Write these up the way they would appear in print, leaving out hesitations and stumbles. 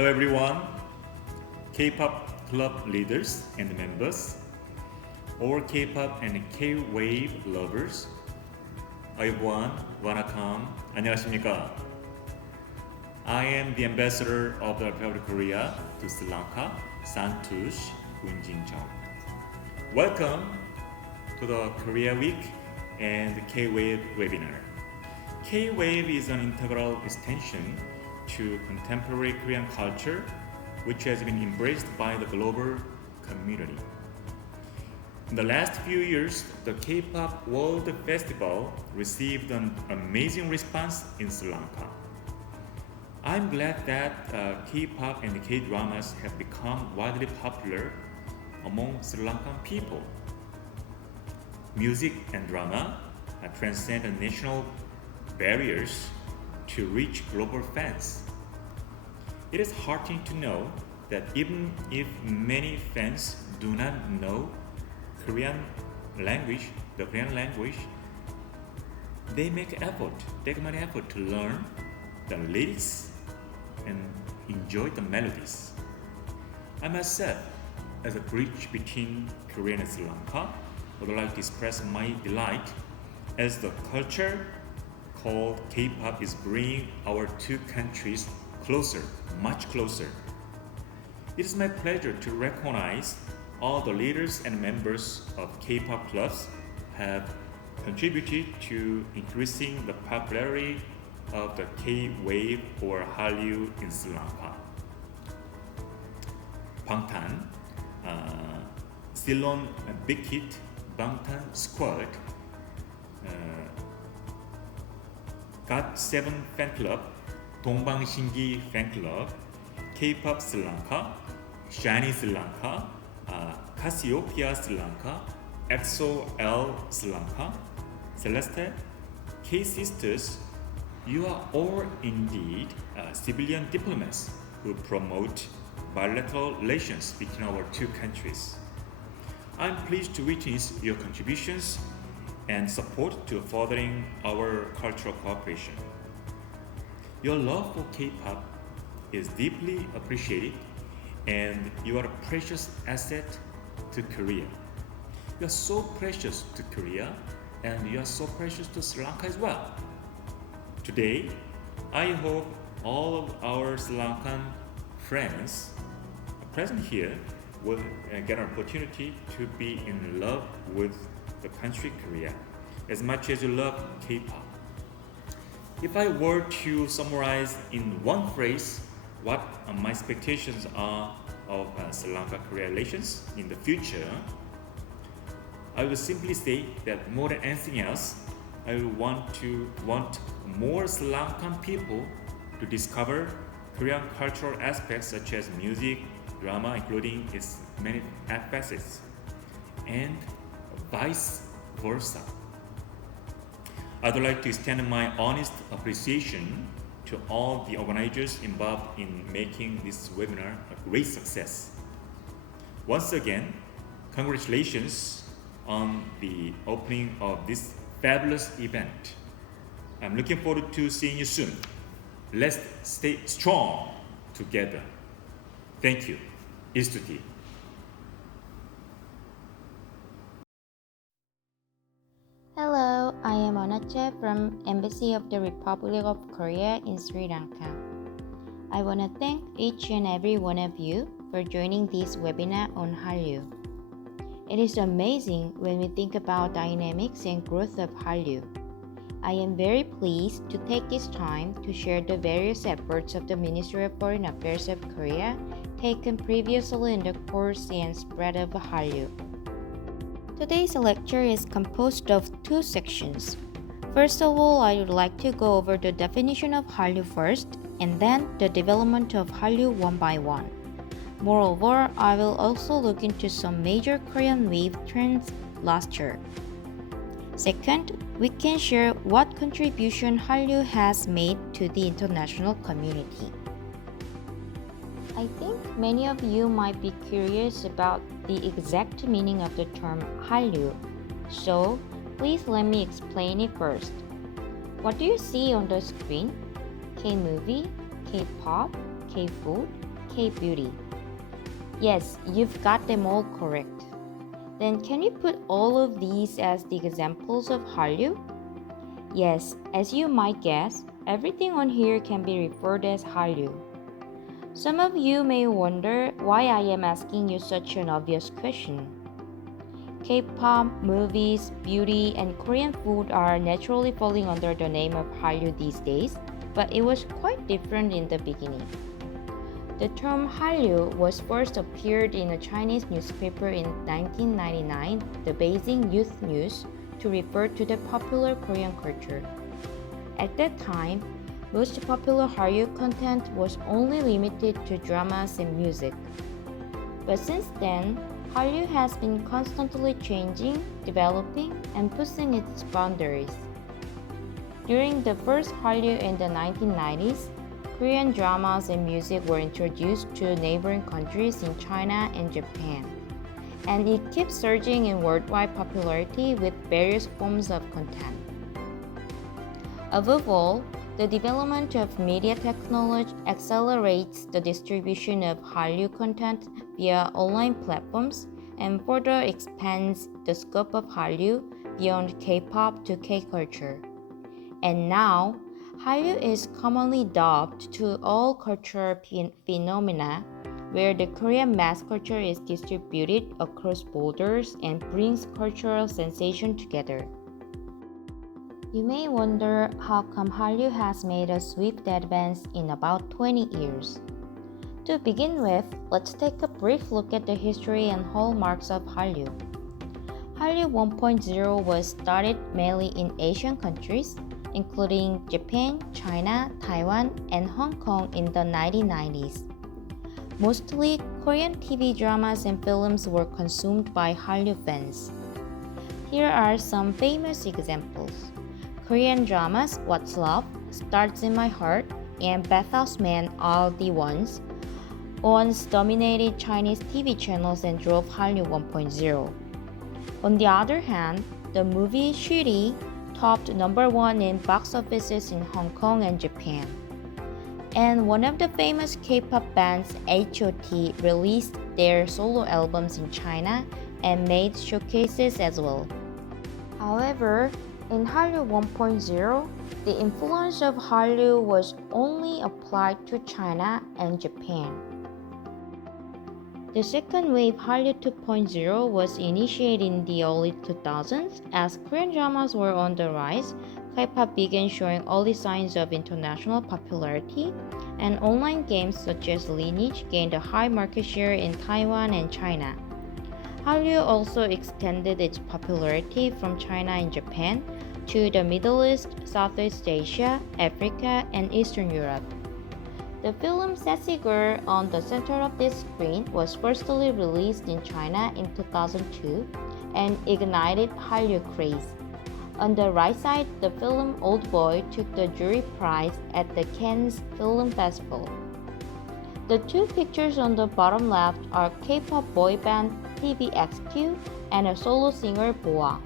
Hello everyone, K-pop club leaders and members, all K-pop and K-wave lovers. everyone, welcome. 안녕하십니까? I am the ambassador of the Republic of Korea to Sri Lanka, Santush Unjinjeong. Welcome to the Korea Week and K-Wave webinar. K-Wave is an integral extension to contemporary Korean culture, which has been embraced by the global community. In the last few years, the K-pop World Festival received an amazing response in Sri Lanka. I'm glad that K-pop and K-dramas have become widely popular among Sri Lankan people. Music and drama transcend national barriers to reach global fans. It is heartening to know that even if many fans do not know the Korean language, they make many effort to learn the lyrics and enjoy the melodies. I myself, as a bridge between Korea and Sri Lanka, would like to express my delight as the culture called K-pop is bringing our two countries closer, much closer. It is my pleasure to recognize all the leaders and members of K-pop clubs have contributed to increasing the popularity of the K-wave or Hallyu in Sri Lanka. Bangtan, Ceylon Big Hit, Bangtan Squad, GOT7 Fan Club, 동방신기 Fan Club, K-pop Sri Lanka, Shiny Sri Lanka, Cassiopeia Sri Lanka, XOL Sri Lanka, Celeste, K-Sisters, you are all indeed civilian diplomats who promote bilateral relations between our two countries. I'm pleased to witness your contributions and support to furthering our cultural cooperation. Your love for K-pop is deeply appreciated and you are a precious asset to Korea. You are so precious to Korea and you are so precious to Sri Lanka as well. Today, I hope all of our Sri Lankan friends present here will get an opportunity to be in love with the country Korea as much as you love K-pop. If I were to summarize in one phrase what my expectations are of Sri Lanka-Korea relations in the future, I will simply say that more than anything else, I will want more Sri Lankan people to discover Korean cultural aspects such as music, drama, including its many facets, and vice versa. I'd like to extend my honest appreciation to all the organizers involved in making this webinar a great success. Once again, congratulations on the opening of this fabulous event. I'm looking forward to seeing you soon. Let's stay strong together. Thank you. Istuti. Hello, I am Onache from Embassy of the Republic of Korea in Sri Lanka. I want to thank each and every one of you for joining this webinar on Hallyu. It is amazing when we think about dynamics and growth of Hallyu. I am very pleased to take this time to share the various efforts of the Ministry of Foreign Affairs of Korea taken previously in the course and spread of Hallyu. Today's lecture is composed of two sections. First of all, I would like to go over the definition of Hallyu first, and then the development of Hallyu one by one. Moreover, I will also look into some major Korean wave trends last year. Second, we can share what contribution Hallyu has made to the international community. I think many of you might be curious about the exact meaning of the term Hallyu, so please let me explain it first. What do you see on the screen? K-movie, K-pop, K-food, K-beauty. Yes, you've got them all correct. Then can you put all of these as the examples of Hallyu? Yes, as you might guess, everything on here can be referred as Hallyu. Some of you may wonder why I am asking you such an obvious question. K-pop, movies, beauty, and Korean food are naturally falling under the name of Hallyu these days, but it was quite different in the beginning. The term Hallyu was first appeared in a Chinese newspaper in 1999, the Beijing Youth News, to refer to the popular Korean culture. At that time, most popular Hallyu content was only limited to dramas and music. But since then, Hallyu has been constantly changing, developing, and pushing its boundaries. During the first Hallyu in the 1990s, Korean dramas and music were introduced to neighboring countries in China and Japan, and it keeps surging in worldwide popularity with various forms of content. Above all, the development of media technology accelerates the distribution of Hallyu content via online platforms and further expands the scope of Hallyu beyond K-pop to K-culture. And now, Hallyu is commonly dubbed to all cultural phenomena where the Korean mass culture is distributed across borders and brings cultural sensation together. You may wonder how come Hallyu has made a swift advance in about 20 years. To begin with, let's take a brief look at the history and hallmarks of Hallyu. Hallyu 1.0 was started mainly in Asian countries, including Japan, China, Taiwan, and Hong Kong in the 1990s. Mostly, Korean TV dramas and films were consumed by Hallyu fans. Here are some famous examples. Korean dramas What's Love, Starts in My Heart, and Bathhouse Man are the ones. Once dominated Chinese TV channels and drove Hallyu 1.0. On the other hand, the movie Shiri topped number 1 in box offices in Hong Kong and Japan. And one of the famous K-pop bands, H.O.T., released their solo albums in China and made showcases as well. However, in Hallyu 1.0, the influence of Hallyu was only applied to China and Japan. The second wave Hallyu 2.0 was initiated in the early 2000s. As Korean dramas were on the rise, K-pop began showing early signs of international popularity, and online games such as Lineage gained a high market share in Taiwan and China. Hallyu also extended its popularity from China and Japan to the Middle East, Southeast Asia, Africa, and Eastern Europe. The film Sassy Girl on the center of this screen was firstly released in China in 2002 and ignited Hallyu craze. On the right side, the film Old Boy took the jury prize at the Cannes Film Festival. The two pictures on the bottom left are K-pop boy band TVXQ and a solo singer Boa.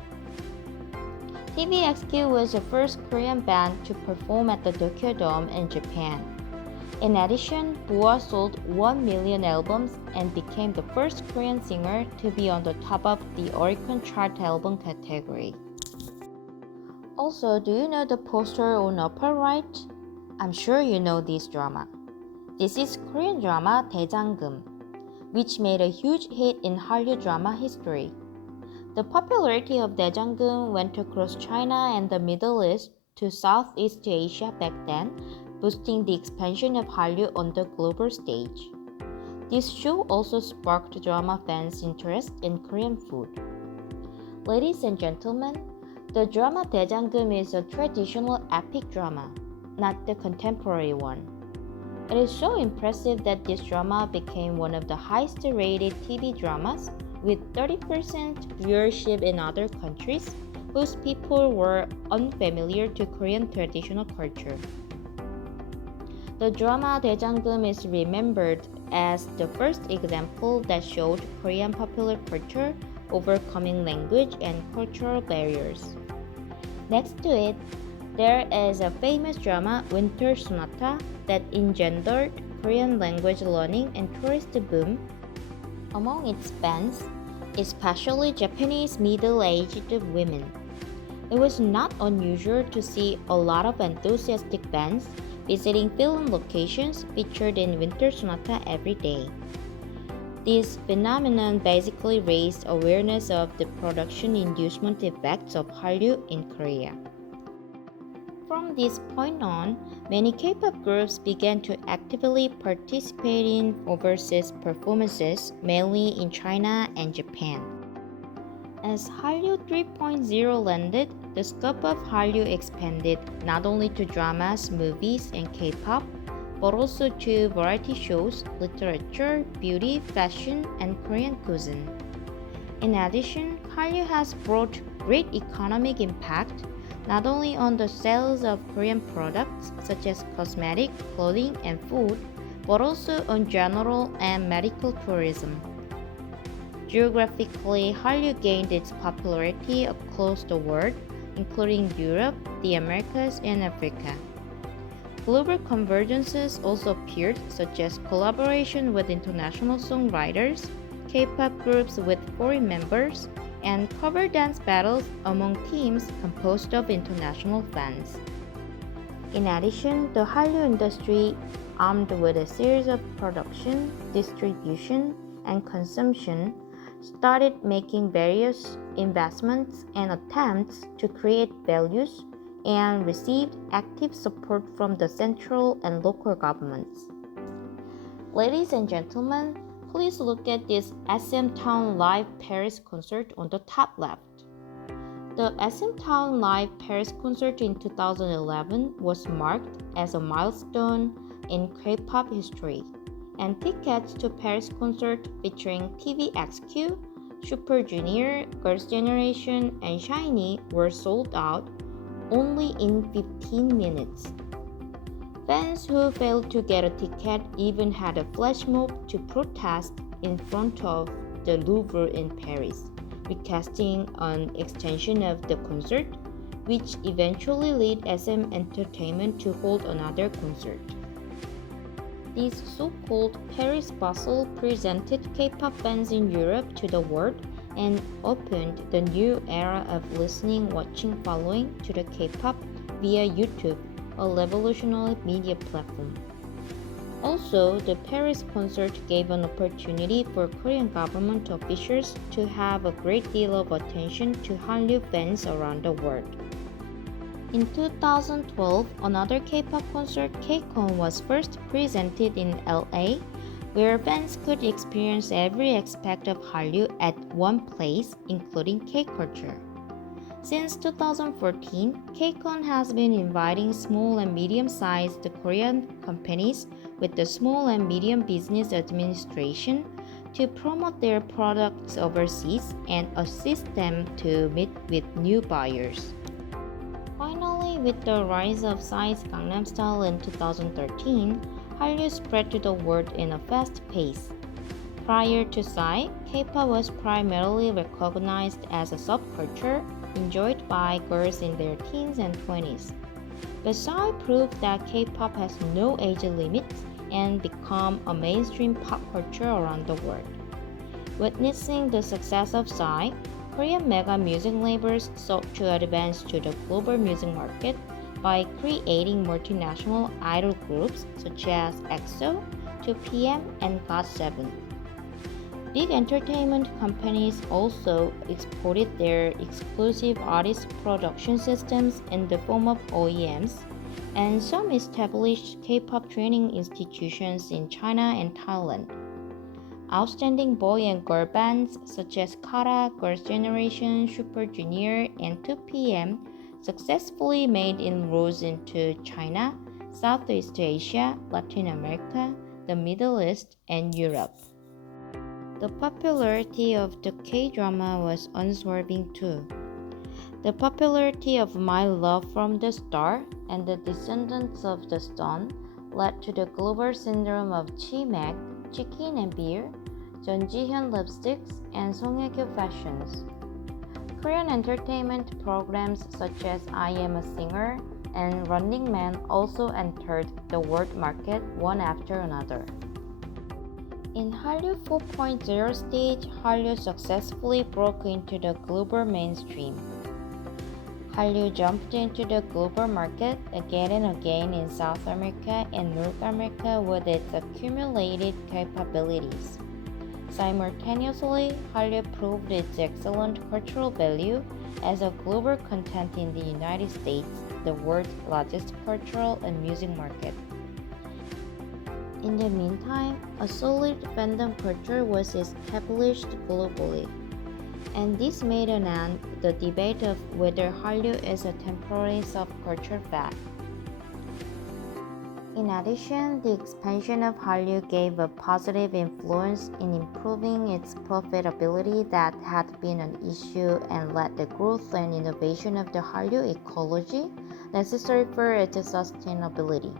TVXQ was the first Korean band to perform at the Tokyo Dome in Japan. In addition, Boa sold 1 million albums and became the first Korean singer to be on the top of the Oricon chart album category. Also, do you know the poster on upper right? I'm sure you know this drama. This is Korean drama 대장금, which made a huge hit in Hallyu drama history. The popularity of 대장금 went across China and the Middle East to Southeast Asia back then, boosting the expansion of Hallyu on the global stage. This show also sparked drama fans' interest in Korean food. Ladies and gentlemen, the drama 대장금 is a traditional epic drama, not the contemporary one. It is so impressive that this drama became one of the highest rated TV dramas, with 30% viewership in other countries whose people were unfamiliar to Korean traditional culture. The drama 대장금 is remembered as the first example that showed Korean popular culture overcoming language and cultural barriers. Next to it, there is a famous drama Winter Sonata that engendered Korean language learning and tourist boom among its fans, especially Japanese middle-aged women. It was not unusual to see a lot of enthusiastic fans visiting film locations featured in Winter Sonata every day. This phenomenon basically raised awareness of the production inducement effects of Hallyu in Korea. From this point on, many K-pop groups began to actively participate in overseas performances, mainly in China and Japan. As Hallyu 3.0 landed, the scope of Hallyu expanded not only to dramas, movies, and K-pop, but also to variety shows, literature, beauty, fashion, and Korean cuisine. In addition, Hallyu has brought great economic impact not only on the sales of Korean products such as cosmetic, clothing, and food, but also on general and medical tourism. Geographically, Hallyu gained its popularity across the world, including Europe, the Americas, and Africa. Global convergences also appeared, such as collaboration with international songwriters, K-pop groups with foreign members, and cover dance battles among teams composed of international fans. In addition, the Hallyu industry, armed with a series of production, distribution, and consumption, started making various investments and attempts to create values and received active support from the central and local governments. Ladies and gentlemen, please look at this SM Town Live Paris concert on the top left. The SM Town Live Paris concert in 2011 was marked as a milestone in K-pop history, and tickets to Paris concert featuring TVXQ, Super Junior, Girls' Generation, and SHINee were sold out only in 15 minutes. Fans who failed to get a ticket even had a flash mob to protest in front of the Louvre in Paris, requesting an extension of the concert, which eventually led SM Entertainment to hold another concert. This so-called Paris Bustle presented K-pop fans in Europe to the world and opened the new era of listening, watching, following to the K-pop via YouTube, a revolutionary media platform. Also, the Paris concert gave an opportunity for Korean government officials to have a great deal of attention to Hallyu fans around the world. In 2012, another K-pop concert, K-Con, was first presented in LA, where fans could experience every aspect of Hallyu at one place, including K-culture. Since 2014, K-Con has been inviting small and medium-sized Korean companies with the Small and Medium Business Administration to promote their products overseas and assist them to meet with new buyers. Finally, with the rise of Psy's Gangnam Style in 2013, Hallyu spread to the world in a fast pace. Prior to Psy, K-pop was primarily recognized as a subculture enjoyed by girls in their teens and 20s. But Psy proved that K-pop has no age limits and become a mainstream pop culture around the world. Witnessing the success of Psy, Korean mega music labels sought to advance to the global music market by creating multinational idol groups such as EXO, 2PM, and GOT7. Big entertainment companies also exported their exclusive artist production systems in the form of OEMs, and some established K-pop training institutions in China and Thailand. Outstanding boy and girl bands such as Kara, Girls' Generation, Super Junior, and 2PM successfully made inroads into China, Southeast Asia, Latin America, the Middle East, and Europe. The popularity of the K-drama was unswerving too. The popularity of My Love from the Star and The Descendants of the Sun led to the global syndrome of Chimac, Chicken and Beer, Jeonjihyun lipsticks, and Songyekyo fashions. Korean entertainment programs such as I Am a Singer, and Running Man also entered the world market one after another. In Hallyu 4.0 stage, Hallyu successfully broke into the global mainstream. Hallyu jumped into the global market again and again in South America and North America with its accumulated capabilities. Simultaneously, Hallyu proved its excellent cultural value as a global content in the United States, the world's largest cultural and music market. In the meantime, a solid fandom culture was established globally, and this made an end the debate of whether Hallyu is a temporary subculture fad. In addition, the expansion of Hallyu gave a positive influence in improving its profitability that had been an issue and led the growth and innovation of the Hallyu ecology necessary for its sustainability.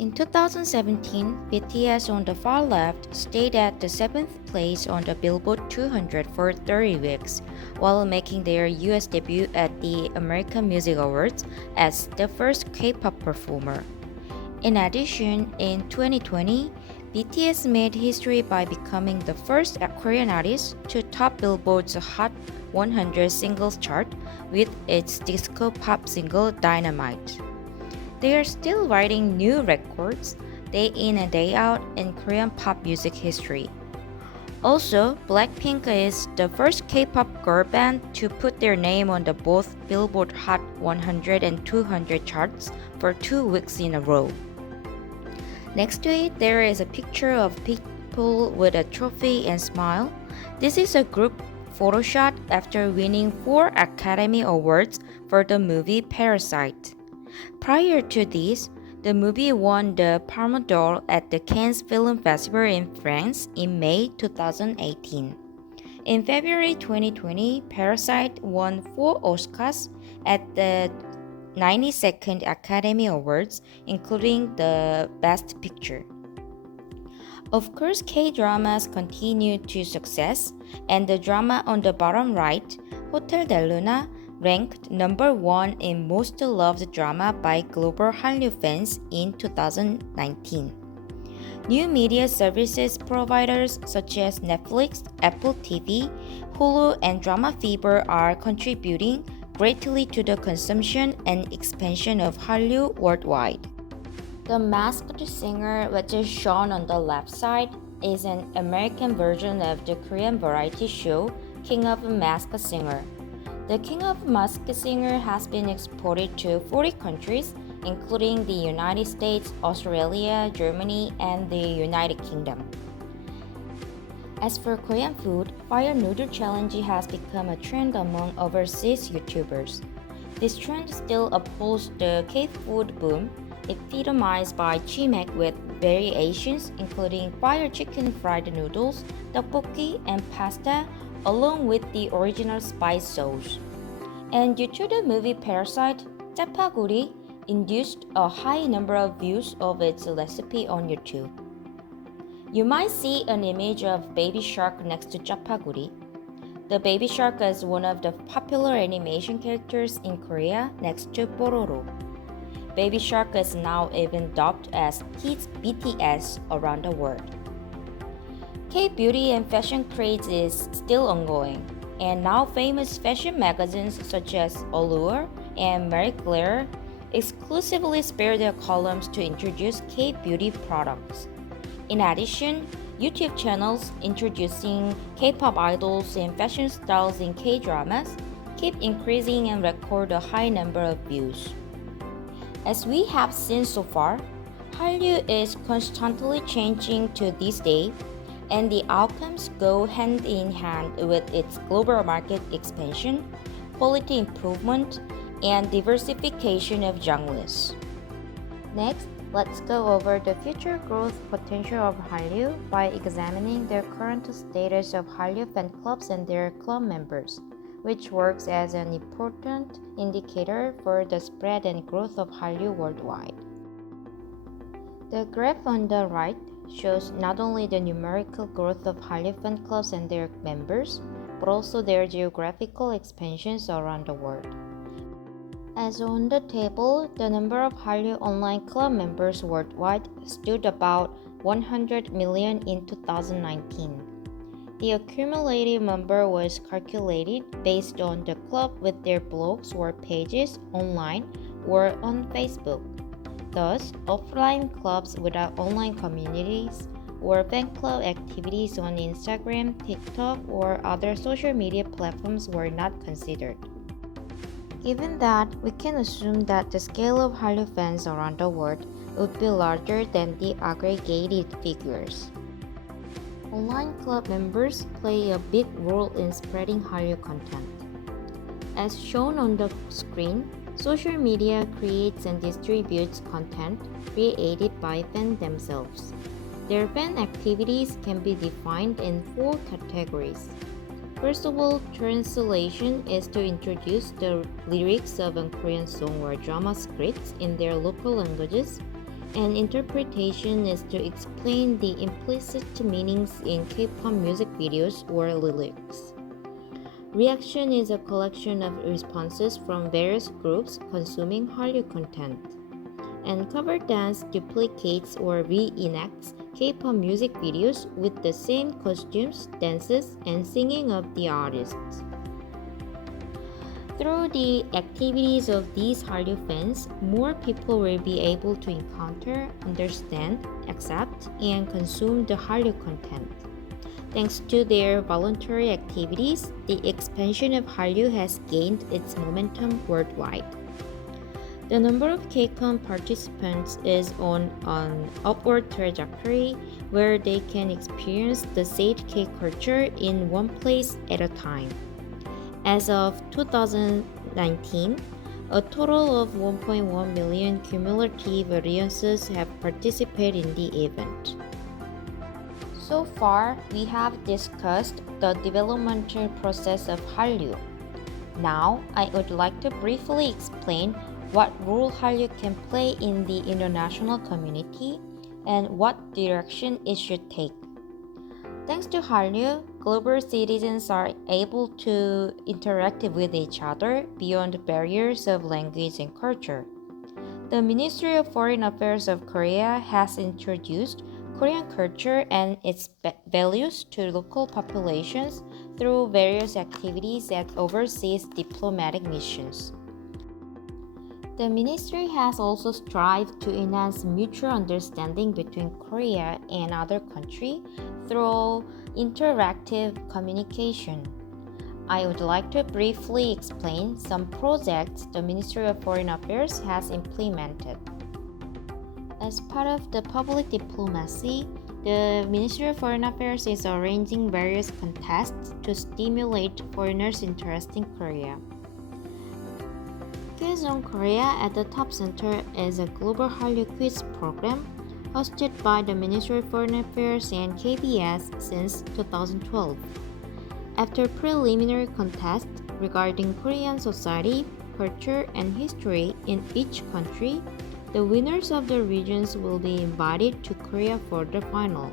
In 2017, BTS on the far left stayed at the 7th place on the Billboard 200 for 30 weeks, while making their US debut at the American Music Awards as the first K-pop performer. In addition, in 2020, BTS made history by becoming the first Korean artist to top Billboard's Hot 100 singles chart with its disco pop single Dynamite. They are still writing new records day in and day out in Korean pop music history. Also, Blackpink is the first K-pop girl band to put their name on the both Billboard Hot 100 and 200 charts for 2 weeks in a row. Next to it, there is a picture of people with a trophy and smile. This is a group photo shot after winning 4 Academy Awards for the movie Parasite. Prior to this, the movie won the Palme d'Or at the Cannes Film Festival in France in May 2018. In February 2020, Parasite won 4 Oscars at the 92nd Academy Awards, including the Best Picture. Of course, K-dramas continue to success, and the drama on the bottom right, Hotel Del Luna, ranked number 1 in most loved drama by global Hallyu fans in 2019. New media services providers such as Netflix, Apple TV, Hulu, and Drama Fever are contributing greatly to the consumption and expansion of Hallyu worldwide. The Masked Singer, which is shown on the left side, is an American version of the Korean variety show King of Masked Singer. The King of Masked Singer has been exported to 40 countries, including the United States, Australia, Germany, and the United Kingdom. As for Korean food, Fire Noodle Challenge has become a trend among overseas YouTubers. This trend still upholds the K-food boom, epitomized by chimek with variations including fire chicken fried noodles, tteokbokki, and pasta, along with the original spice sauce. And due to the movie Parasite, 짜파구리 induced a high number of views of its recipe on YouTube. You might see an image of Baby Shark next to 짜파구리. The Baby Shark is one of the popular animation characters in Korea next to Pororo. Baby Shark is now even dubbed as Kids BTS around the world. K-beauty and fashion craze is still ongoing, and now famous fashion magazines such as Allure and Marie Claire exclusively spare their columns to introduce K-beauty products. In addition, YouTube channels introducing K-pop idols and fashion styles in K-dramas keep increasing and record a high number of views. As we have seen so far, Hallyu is constantly changing to this day, and the outcomes go hand in hand with its global market expansion, quality improvement, and diversification of genres. Next, let's go over the future growth potential of Hallyu by examining the current status of Hallyu fan clubs and their club members, which works as an important indicator for the spread and growth of Hallyu worldwide. The graph on the right shows not only the numerical growth of Hallyu fan clubs and their members, but also their geographical expansions around the world. As on the table, the number of Hallyu online club members worldwide stood about 100 million in 2019. The accumulated number was calculated based on the club with their blogs or pages online or on Facebook. Thus, offline clubs without online communities or fan club activities on Instagram, TikTok, or other social media platforms were not considered. Given that, we can assume that the scale of Hallyu fans around the world would be larger than the aggregated figures. Online club members play a big role in spreading Hallyu content. As shown on the screen, social media creates and distributes content created by fans themselves. Their fan activities can be defined in 4 categories. First of all, translation is to introduce the lyrics of a Korean song or drama scripts in their local languages, and interpretation is to explain the implicit meanings in K-pop music videos or lyrics. Reaction is a collection of responses from various groups consuming Hallyu content. And cover dance duplicates or reenacts K-pop music videos with the same costumes, dances, and singing of the artists. Through the activities of these Hallyu fans, more people will be able to encounter, understand, accept, and consume the Hallyu content. Thanks to their voluntary activities, the expansion of Hallyu has gained its momentum worldwide. The number of K-Con participants is on an upward trajectory where they can experience the said K culture in one place at a time. As of 2019, a total of 1.1 million cumulative audiences have participated in the event. So far, we have discussed the developmental process of Hallyu. Now, I would like to briefly explain what role Hallyu can play in the international community and what direction it should take. Thanks to Hallyu, global citizens are able to interact with each other beyond barriers of language and culture. The Ministry of Foreign Affairs of Korea has introduced Korean culture and its values to local populations through various activities at overseas diplomatic missions. The ministry has also strived to enhance mutual understanding between Korea and other countries through interactive communication. I would like to briefly explain some projects the Ministry of Foreign Affairs has implemented. As part of the public diplomacy, the Ministry of Foreign Affairs is arranging various contests to stimulate foreigners' interest in Korea. Quiz on Korea at the Top Center is a global Hallyu quiz program hosted by the Ministry of Foreign Affairs and KBS since 2012. After preliminary contests regarding Korean society, culture, and history in each country, the winners of the regions will be invited to Korea for the final.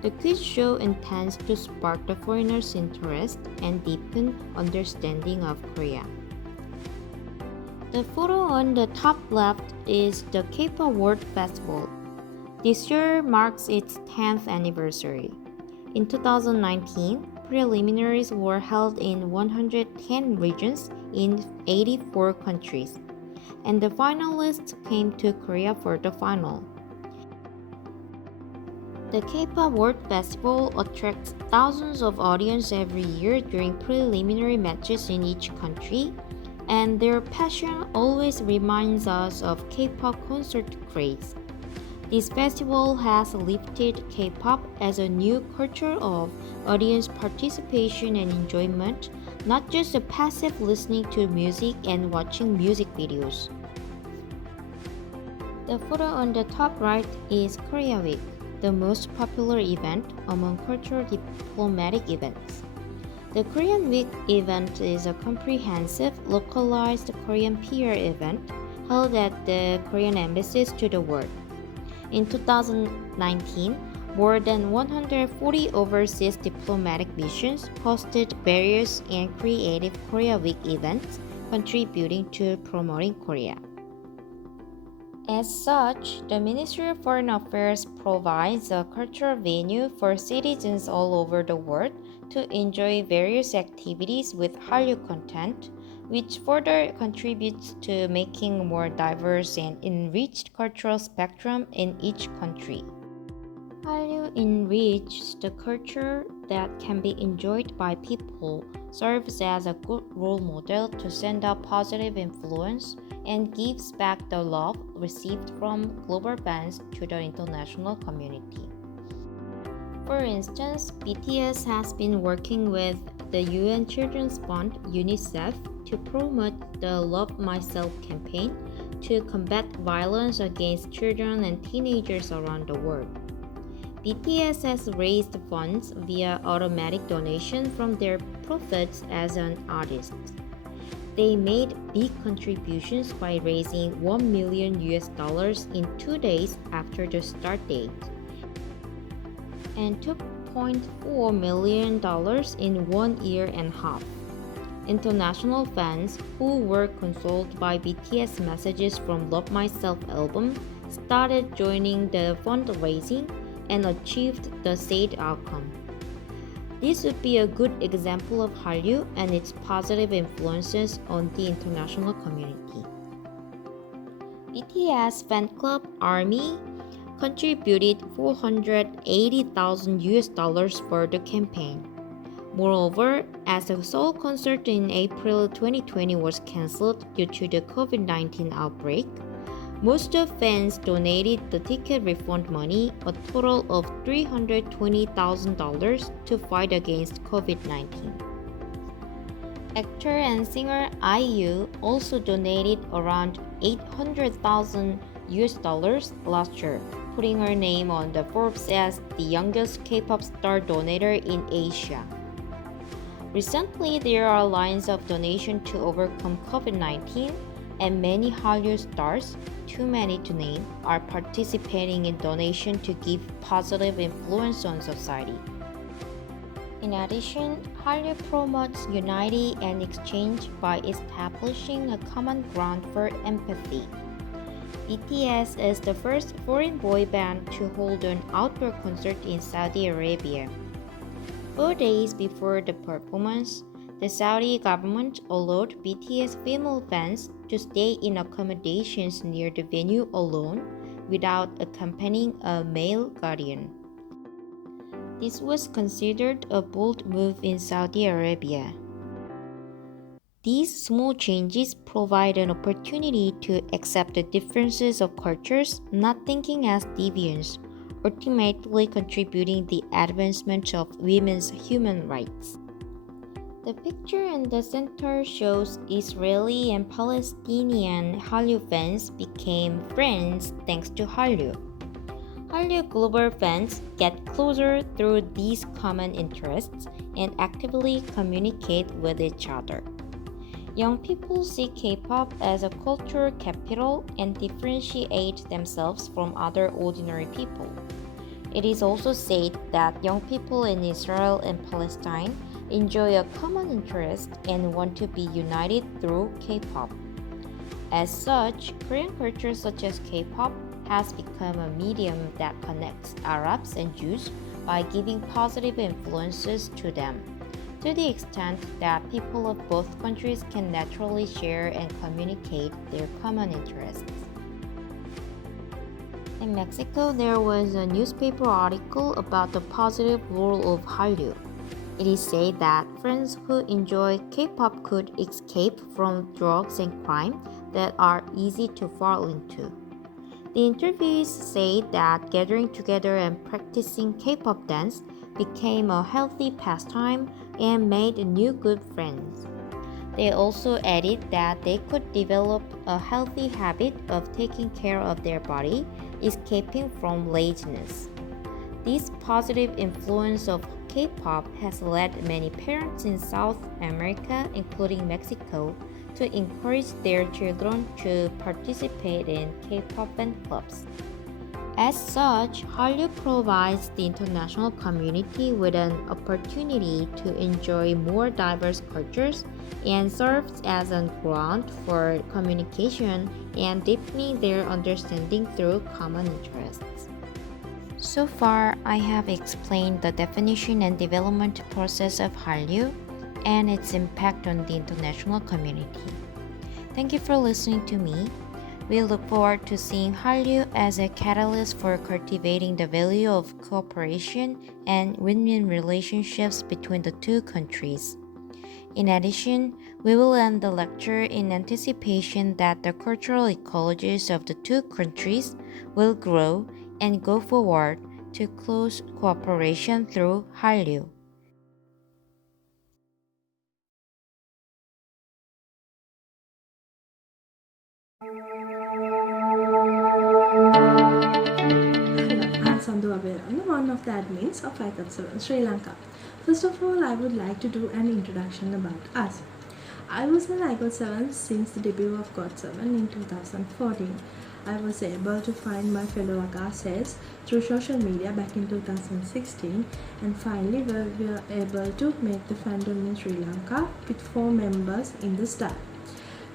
The quiz show intends to spark the foreigners' interest and deepen understanding of Korea. The photo on the top left is the K-pop World Festival. This year marks its 10th anniversary. In 2019, preliminaries were held in 110 regions in 84 countries, and the finalists came to Korea for the final. The K-pop World Festival attracts thousands of audience every year during preliminary matches in each country, and their passion always reminds us of K-pop concert craze. This festival has lifted K-pop as a new culture of audience participation and enjoyment, not just a passive listening to music and watching music videos. The photo on the top right is Korea Week, the most popular event among cultural diplomatic events. The Korean Week event is a comprehensive, localized Korean PR event held at the Korean embassies to the world. In 2019, more than 140 overseas diplomatic missions hosted various and creative Korea Week events contributing to promoting Korea. As such, the Ministry of Foreign Affairs provides a cultural venue for citizens all over the world to enjoy various activities with Hallyu content, which further contributes to making a more diverse and enriched cultural spectrum in each country. Hallyu enriches the culture that can be enjoyed by people, serves as a good role model to send a positive influence, and gives back the love received from global fans to the international community. For instance, BTS has been working with the UN Children's Fund UNICEF to promote the Love Myself campaign to combat violence against children and teenagers around the world. BTS has raised funds via automatic donation from their profits as an artist. They made big contributions by raising $1 million in 2 days after the start date and $2.4 million in 1 year and a half. International fans who were consoled by BTS messages from Love Myself album started joining the fundraising and achieved the said outcome. This would be a good example of Hallyu and its positive influences on the international community. BTS fan club ARMY contributed $480,000 for the campaign. Moreover, as the Seoul concert in April 2020 was cancelled due to the COVID-19 outbreak, most of fans donated the ticket refund money, a total of $320,000 to fight against COVID-19. Actor and singer IU also donated around $800,000 last year, putting her name on the Forbes as the youngest K-pop star donator in Asia. Recently, there are lines of donation to overcome COVID-19, and many Hallyu stars, too many to name, are participating in donation to give positive influence on society. In addition, Hallyu promotes unity and exchange by establishing a common ground for empathy. BTS is the first foreign boy band to hold an outdoor concert in Saudi Arabia. 4 days before the performance, the Saudi government allowed BTS female fans to stay in accommodations near the venue alone without accompanying a male guardian. This was considered a bold move in Saudi Arabia. These small changes provide an opportunity to accept the differences of cultures, not thinking as deviance, ultimately contributing the advancement of women's human rights. The picture in the center shows Israeli and Palestinian Hallyu fans became friends thanks to Hallyu. Hallyu global fans get closer through these common interests and actively communicate with each other. Young people see K-pop as a cultural capital and differentiate themselves from other ordinary people. It is also said that young people in Israel and Palestine enjoy a common interest and want to be united through K-pop. As such, Korean culture such as K-pop has become a medium that connects Arabs and Jews by giving positive influences to them, to the extent that people of both countries can naturally share and communicate their common interests. In Mexico, there was a newspaper article about the positive role of Hallyu. It is said that friends who enjoy K-pop could escape from drugs and crime that are easy to fall into. The interviewees say that gathering together and practicing K-pop dance became a healthy pastime and made new good friends. They also added that they could develop a healthy habit of taking care of their body, escaping from laziness. This positive influence of K-pop has led many parents in South America, including Mexico, to encourage their children to participate in K-pop fan clubs. As such, Hallyu provides the international community with an opportunity to enjoy more diverse cultures and serves as a ground for communication and deepening their understanding through common interests. So far, I have explained the definition and development process of Hallyu and its impact on the international community. Thank you for listening to me. We look forward to seeing Hallyu as a catalyst for cultivating the value of cooperation and win-win relationships between the two countries. In addition, we will end the lecture in anticipation that the cultural ecologies of the two countries will grow and go forward to close cooperation through Hallyu. I'm one of the admins of ICOT7 Sri Lanka. First of all, I would like to do an introduction about us. I was in ICOT7 since the debut of GOT7 in 2014. I was able to find my fellow Agases through social media back in 2016, and finally we were able to make the fandom in Sri Lanka with 4 members in the start.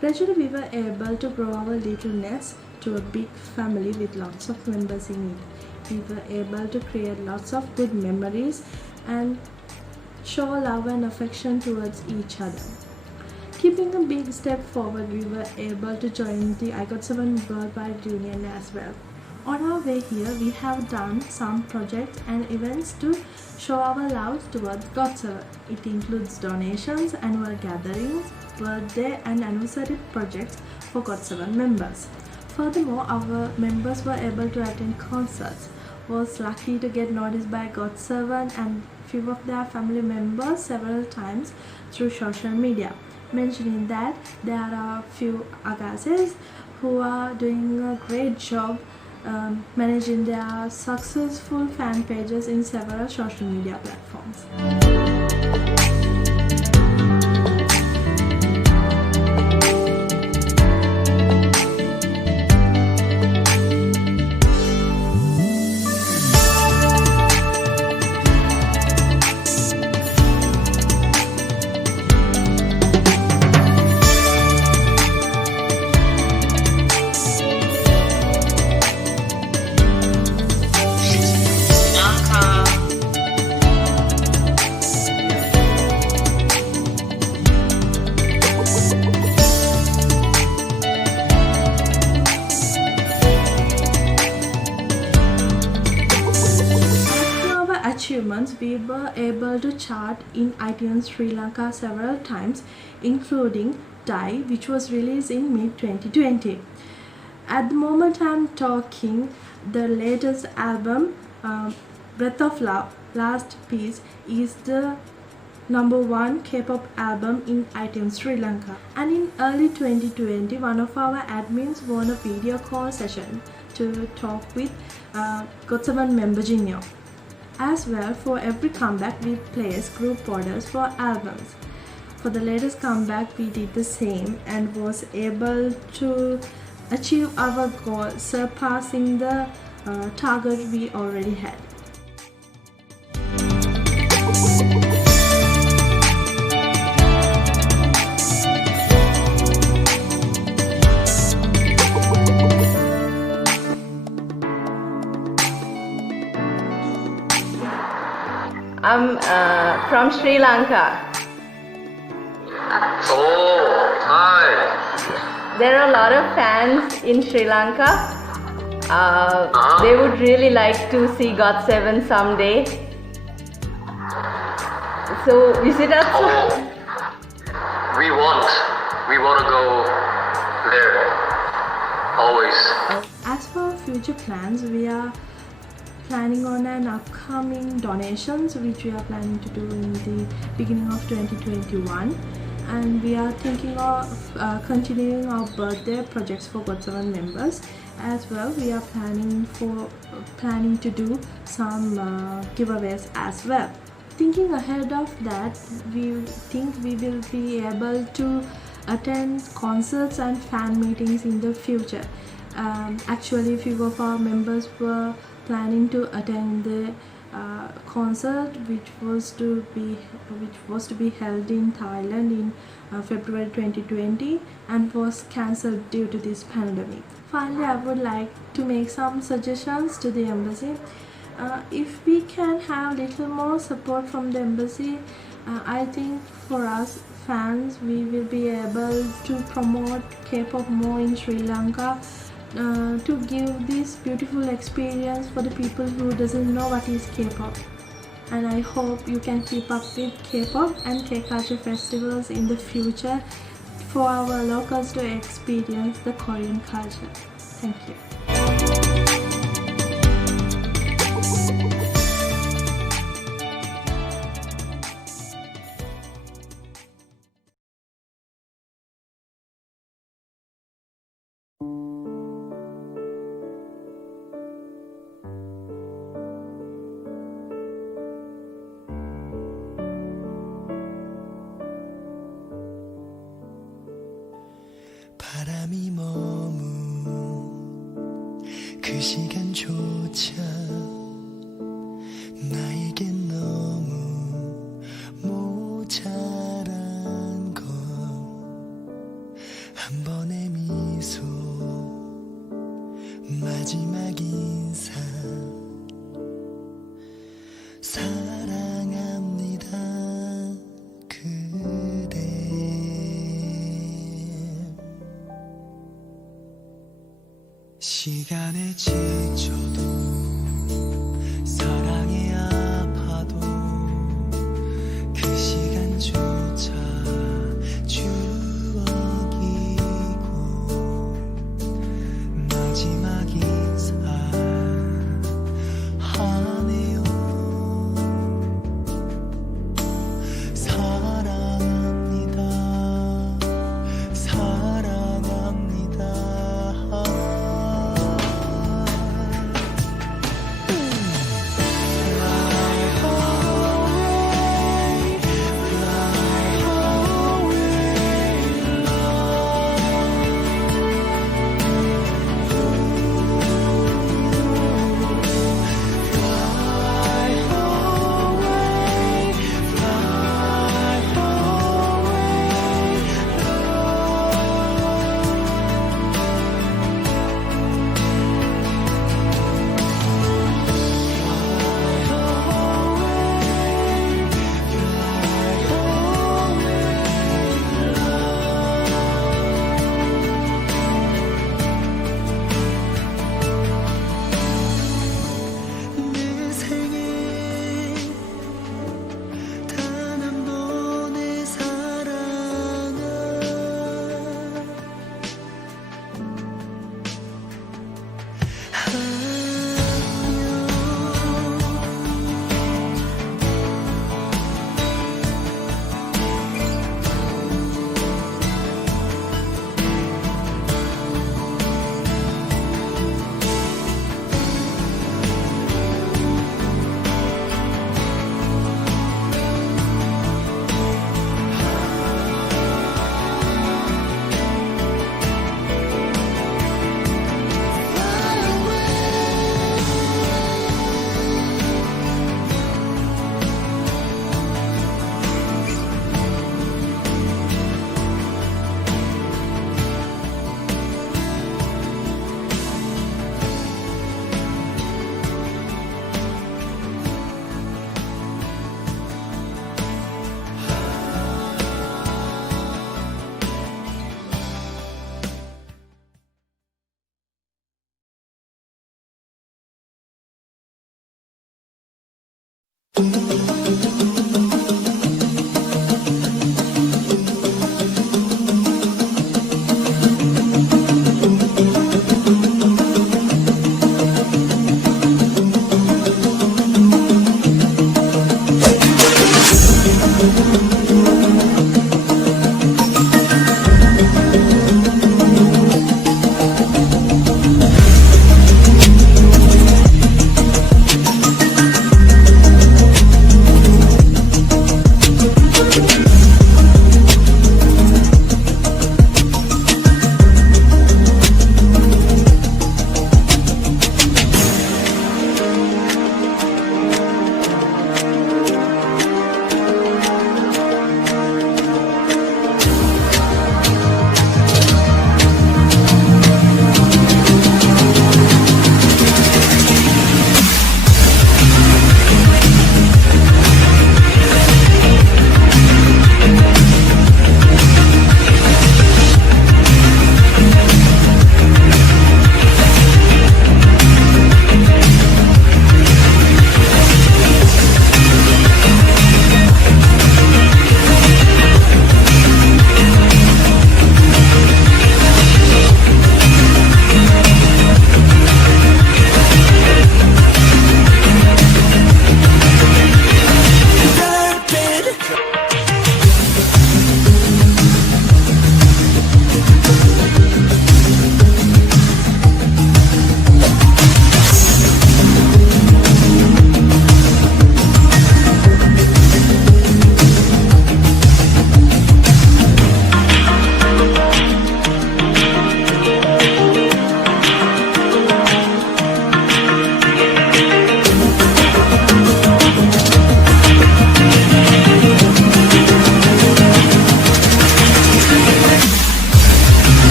Gradually we were able to grow our little nest to a big family with lots of members in it. We were able to create lots of good memories and show love and affection towards each other. Keeping a big step forward, we were able to join the ICOT7 Worldwide Union as well. On our way here, we have done some projects and events to show our love towards GOT7. It includes donations, annual gatherings, birthday and anniversary projects for GOT7 members. Furthermore, our members were able to attend concerts, was lucky to get noticed by GOT7 and few of their family members several times through social media, mentioning that there are a few Agases who are doing a great job managing their successful fan pages in several social media platforms. Achievements, we were able to chart in iTunes Sri Lanka several times, including Die, which was released in mid-2020. At the moment I'm talking, the latest album, Breath of Love, Last Piece, is the #1 K-pop album in iTunes Sri Lanka. And in early 2020, one of our admins won a video call session to talk with GOT7 member Jinyo. As well, for every comeback we place group orders for albums. For the latest comeback we did the same and was able to achieve our goal, surpassing the target we already had. I'm from Sri Lanka. Oh, hi. There are a lot of fans in Sri Lanka. They would really like to see GOT7 someday. So visit us. Oh, we want to go there. Always. As for future plans, we are planning on an upcoming donations which we are planning to do in the beginning of 2021, and we are thinking of continuing our birthday projects for GOT7 members. As well, we are planning to do some giveaways as well. Thinking ahead of that, we think we will be able to attend concerts and fan meetings in the future. Actually, few of our members were planning to attend the concert which was to be held in Thailand in February 2020 and was cancelled due to this pandemic. Finally, I would like to make some suggestions to the embassy. If we can have little more support from the embassy, I think for us fans we will be able to promote K-pop more in Sri Lanka, to give this beautiful experience for the people who doesn't know what is K-pop. And I hope you can keep up with K-pop and K-culture festivals in the future for our locals to experience the Korean culture. Thank you. 바람이 머문 그 시간조차 나에겐 너무 모자란 건 한 번의 미소 마지막 인사 사랑합니다 그대 시간에 지쳐도 사랑에 아파도 그 시간조차 추억이고 마지막 인사 하네요 사랑합니다 사랑합니다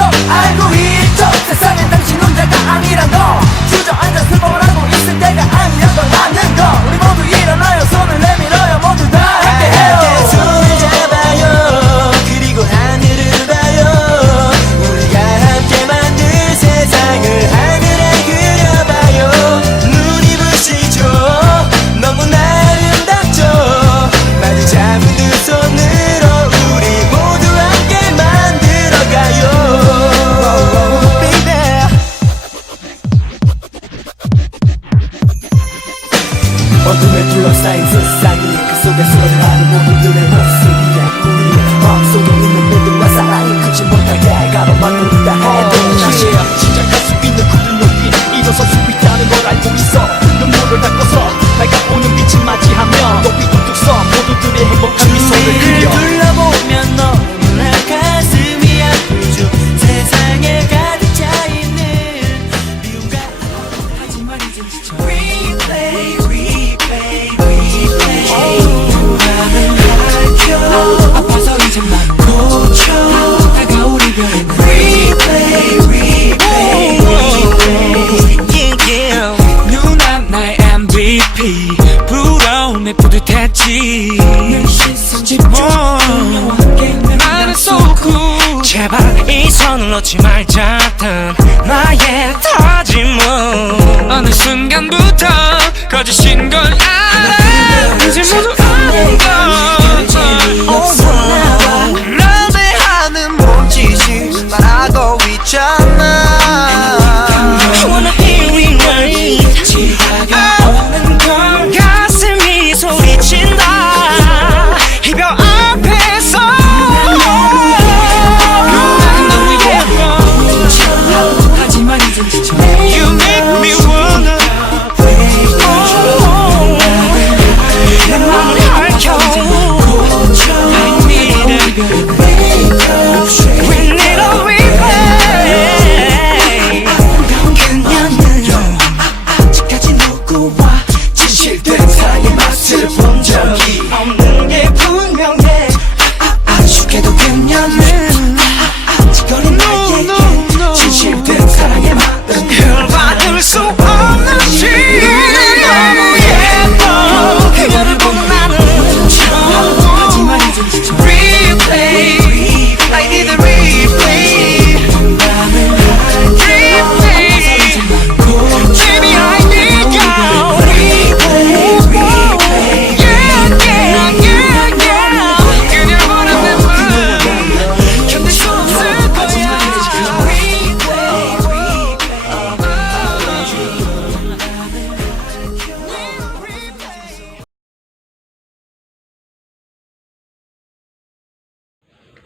있어 알고 있죠 세상에 당신 혼자가 아니란 거 주저앉아 슬퍼만 하고 있을 때가 아니란 걸 아는 거 우리 모두 일어나요 손을 내밀어요 모두 다 함께해요 함께 손을 잡아요 그리고 하늘을 봐요 우리가 함께 만들 세상을 하늘에 그려봐요 눈이 부시죠 너무나 아름답죠 마주 잡은 두 손으로 우리 모두 함께 만들어가요 어둠에 둘러싸인 세상이 그 속에 숨어가는 모두들의 모습이야 우리의 마음속에 있는 믿음과 사랑이 크지 못하게 가로막는다 해도 사실 시작할 수 있는 굳은 높이 일어설 수 있다는 걸 알고 있어 눈물을 닦고서 밝아오는 빛을 맞이하며 높이 뚝뚝 서 모두들의 행복한 미소를 그려 둘러보면 너무나 가슴이 아프죠 세상에 가득 차있는 미움과 하지만 이젠 지쳐 Replay Replay 나는 밝혀 아파서 이제 난 고쳐 다가올 이별의 Replay Replay 누나 나의 MVP 부러운 내 뿌듯했지 내 시선 집중 나는 so cool 제발 이 손을 놓지 말자던 나의 다짐은 어느 순간부터 거짓인 걸 알아 이제 모두 아는 걸 대하는 몸짓이 말하고 있잖아 I wanna hear it right 지나가오는 걸 가슴이 소리친다 이별 앞에서 하지만 이젠 지쳐 You make me wanna 내 맘을 핥혀 I need it We need a replay 그녀는 아직까지 누구와 진실된 사랑의 맛을 본 적이 없는 게 분명해 아쉽게도 그녀는 아직 어린 나에게 진실된 사랑의 맛은 그걸 받을 수 없는 시간 너무 예뻐 그녀를 보는 나는 하지만 이젠 지쳐 Replay I need a replay 나는 Replay Baby I need you Replay Replay Yeah yeah yeah yeah 그녀를 보는 내 맘 견딜 수 없을 거야 Replay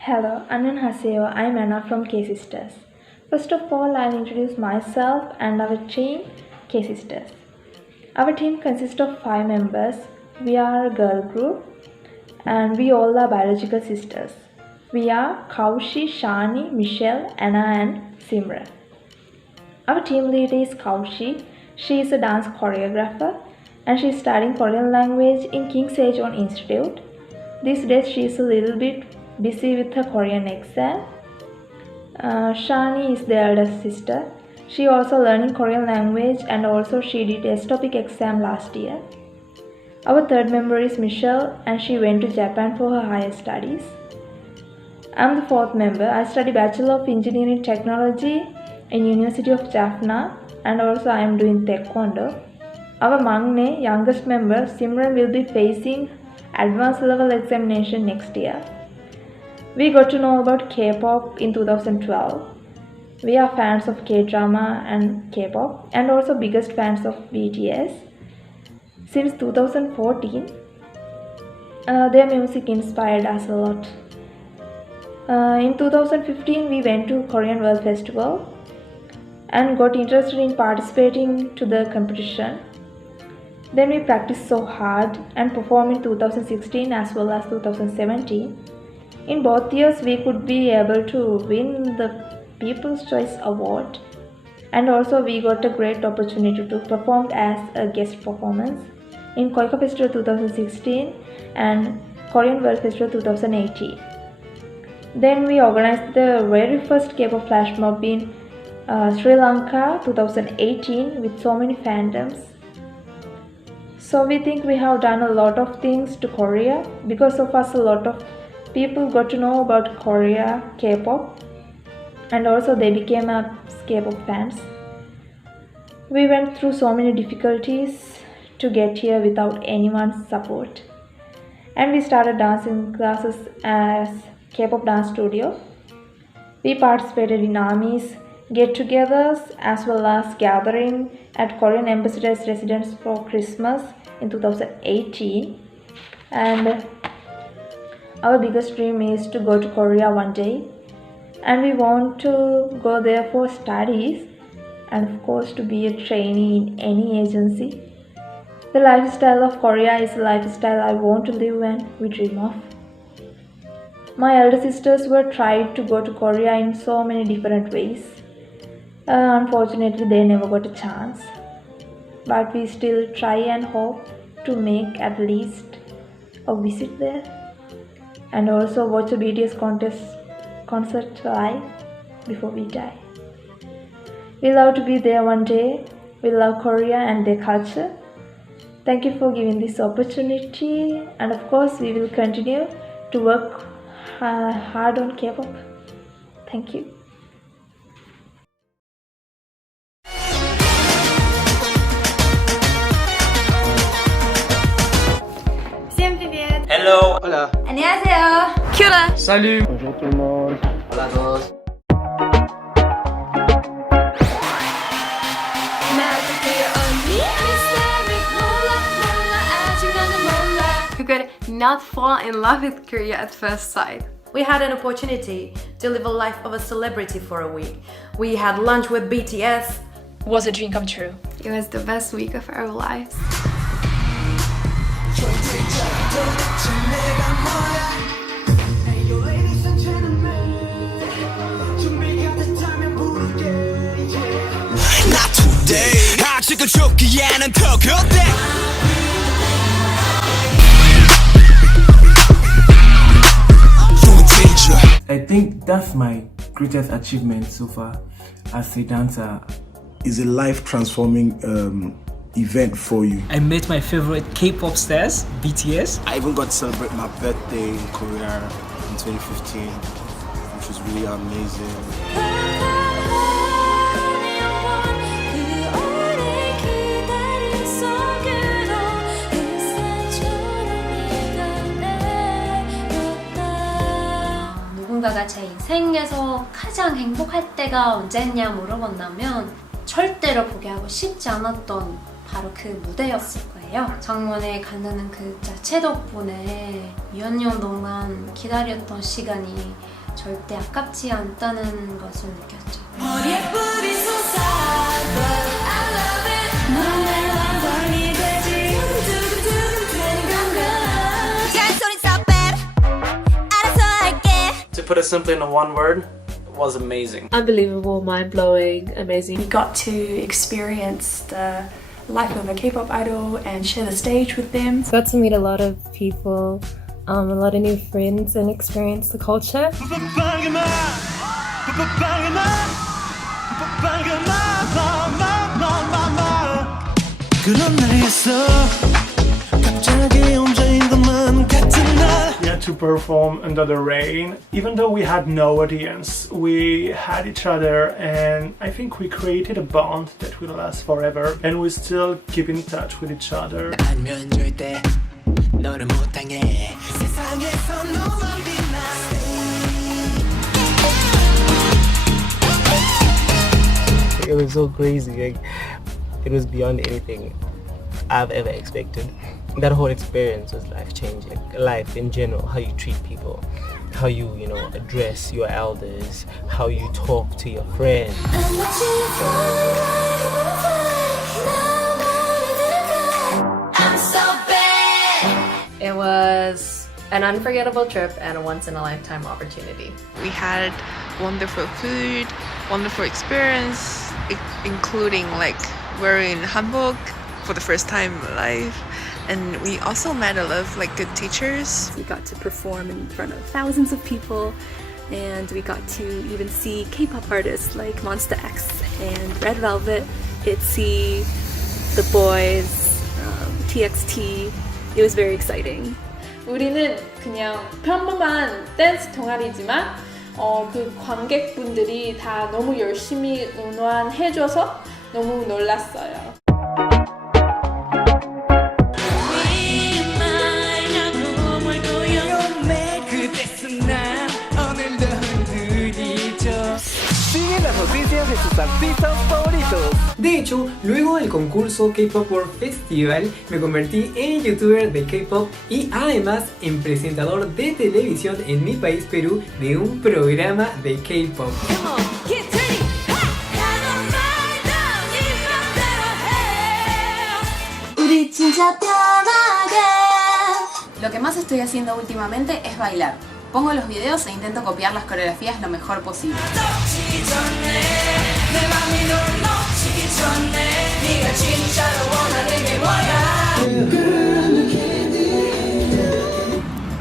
Hello, 안녕하세요. I'm Anna from K-Sisters. First of all, I'll introduce myself and our team, K-Sisters. Our team consists of 5 members. We are a girl group and we all are biological sisters. We are Kaushi, Shani, Michelle, Anna and Simran. Our team leader is Kaushi. She is a dance choreographer and she is studying Korean language in King Sejong Institute. These days she is a little bit busy with her Korean exam. Shani is the eldest sister. She also learning Korean language and also she did a topic exam last year. Our third member is Michelle and she went to Japan for her higher studies. I'm the fourth member. I study Bachelor of Engineering Technology in University of Jaffna and also I am doing Taekwondo. Our Mangne, youngest member, Simran will be facing advanced level examination next year. We got to know about K-pop in 2012. We are fans of K-drama and K-pop and also biggest fans of BTS. Since 2014, their music inspired us a lot. In 2015, we went to Korean World Festival and got interested in participating to the competition. Then we practiced so hard and performed in 2016 as well as 2017. In both years, we could be able to win the People's Choice Award and also we got a great opportunity to perform as a guest performance in Koika Festival 2016 and Korean World Festival 2018. Then we organized the very first K-pop flash mob in Sri Lanka 2018 with so many fandoms. So we think we have done a lot of things to Korea. Because of us, a lot of people got to know about Korea K-pop, and also they became K-pop fans. We went through so many difficulties to get here without anyone's support. And we started dancing classes as K-pop dance studio. We participated in ARMY's get-togethers as well as gathering at Korean ambassadors' residence for Christmas in 2018. And our biggest dream is to go to Korea one day. And we want to go there for studies and of course to be a trainee in any agency. The lifestyle of Korea is a lifestyle I want to live and we dream of. My elder sisters were tried to go to Korea in so many different ways. Unfortunately, they never got a chance. But we still try and hope to make at least a visit there. And also watch a BTS concert live before we die. We love to be there one day. We love Korea and their culture. Thank you for giving this opportunity, and of course we will continue to work hard on K-pop. Thank you. Всем привет! Hello. Hola. 안녕하세요. 큐라. Salut. Bonjour tout le monde. Hola a todos. Who could not fall in love with Korea at first sight. We had an opportunity to live a life of a celebrity for a week. We had lunch with BTS. It was a dream come true. It was the best week of our lives. Not today. 아직은 좋기에는 더 그때. I think that's my greatest achievement so far as a dancer. It's a life-transforming event for you. I met my favorite K-pop stars, BTS. I even got to celebrate my birthday in Korea in 2015, which was really amazing. 누군가가 제 인생에서 가장 행복할 때가 언제냐 물어본다면 절대로 포기하고 싶지 않았던 바로 그 무대였을 거예요. 정문에 간다는 그 자체 덕분에 몇 년 동안 기다렸던 시간이 절대 아깝지 않다는 것을 느꼈죠. 머리에 뿔이 솟아 I love it 너네만 벌이 되지 두근두근 되는 건가 잔소리 stop it 알아서 할게. To put it simply in one word, it was amazing. Unbelievable, mind-blowing, amazing. We got to experience the life of a K-pop idol and share the stage with them. Got to meet a lot of people, a lot of new friends and experience the culture. We had to perform under the rain. Even though we had no audience, we had each other, and I think we created a bond that will last forever, and we still keep in touch with each other. It was so crazy, like, it was beyond anything I've ever expected. That whole experience was life-changing. Like, life in general, how you treat people, how you address your elders, how you talk to your friends. It was an unforgettable trip and a once-in-a-lifetime opportunity. We had wonderful food, wonderful experience, including like wearing hanbok for the first time in my life. And we also met a lot of like good teachers. We got to perform in front of thousands of people and we got to even see K-pop artists like Monsta X and Red Velvet, ITZY, The Boys, TXT. It was very exciting. 우리는 그냥 평범한 댄스 동아리지만 그 관객분들이 다 너무 열심히 응원해줘서 너무 놀랐어요. Sigue las noticias de sus artistas favoritos. De hecho, luego del concurso K-Pop World Festival, me convertí en youtuber de K-Pop y además en presentador de televisión en mi país, Perú, de un programa de K-Pop. Lo que más estoy haciendo últimamente es bailar. Pongo los videos e intento copiar las coreografías lo mejor posible.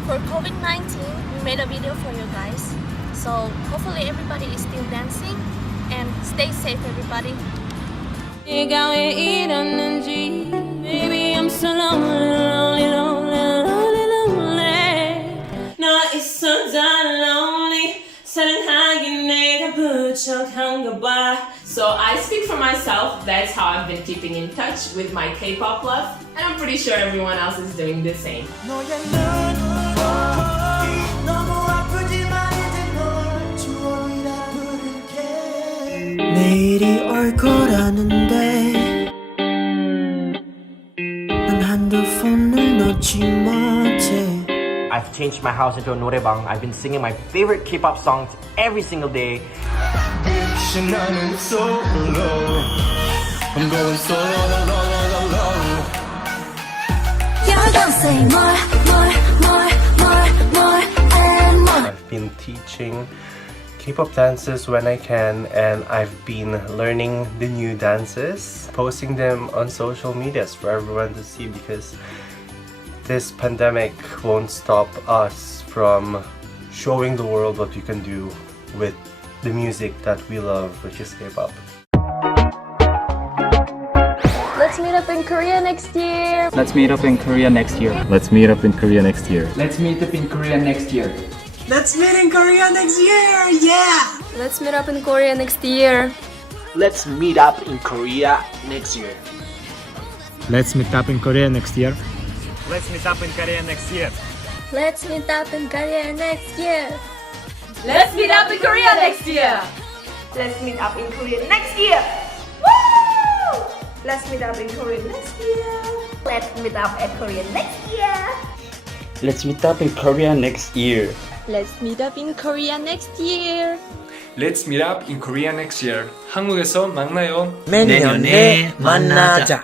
For COVID-19, we made a video for you guys. So hopefully everybody is still dancing and stay safe, everybody. Baby, I'm so lonely, lonely, lonely, lonely. 나 있어 다 lonely. 사랑하긴 내가 부족한가 봐. So I speak for myself, that's how I've been keeping in touch with my K-pop love, and I'm pretty sure everyone else is doing the same. 내일이 올 거라는데 난 한두 폰을 놓지 못해. I've changed my house into a norebang. I've been singing my favorite K-pop songs every single day. I'm going solo. Don't say more and more. I've been teaching K-pop dances when I can, and I've been learning the new dances, posting them on social medias for everyone to see, because this pandemic won't stop us from showing the world what we can do with the music that we love, which is K-pop. Let's meet up in Korea next year. Let's meet up in Korea next year. Let's meet up in Korea next year. Let's meet up in Korea next year. Let's meet in Korea next year. Yeah. Let's meet up in Korea next year. Let's meet up in Korea next year. Let's meet up in Korea next year. Let's meet up in Korea next year. Let's meet up in Korea next year. Let's meet up in Korea next year. Let's meet up in Korea next year. Woo! Let's meet up in Korea next year. Let's meet up in Korea next year. Let's meet up in Korea next year. Let's meet up in Korea next year. Let's meet up in Korea next year. 한국에서 만나요. 내년에 만나자.